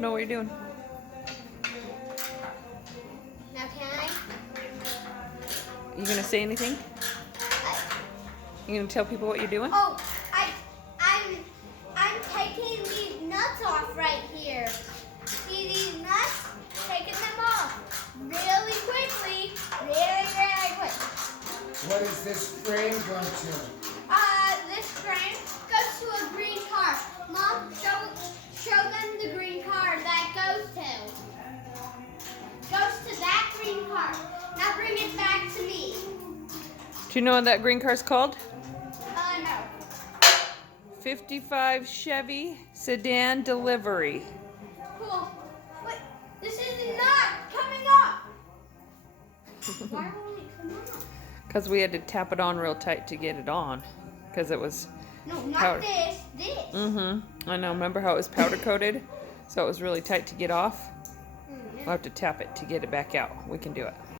know what you're doing. Now can I? You gonna say anything? You gonna tell people what you're doing? Oh, I'm taking these nuts off right here. See these nuts? Taking them off really quickly, really quick. What is this frame going to? This frame goes to a green car. Mom, show them the green car that goes to. Goes to that green car. Now bring it back to me. Do you know what that green car's called? No. 55 Chevy Sedan Delivery. Cool. Wait, this is not coming off. Why won't it come off? Because we had to tap it on real tight to get it on. Because it was No, not powder. this. I know. Remember how it was powder coated? So it was really tight to get off? We'll have to tap it to get it back out. We can do it.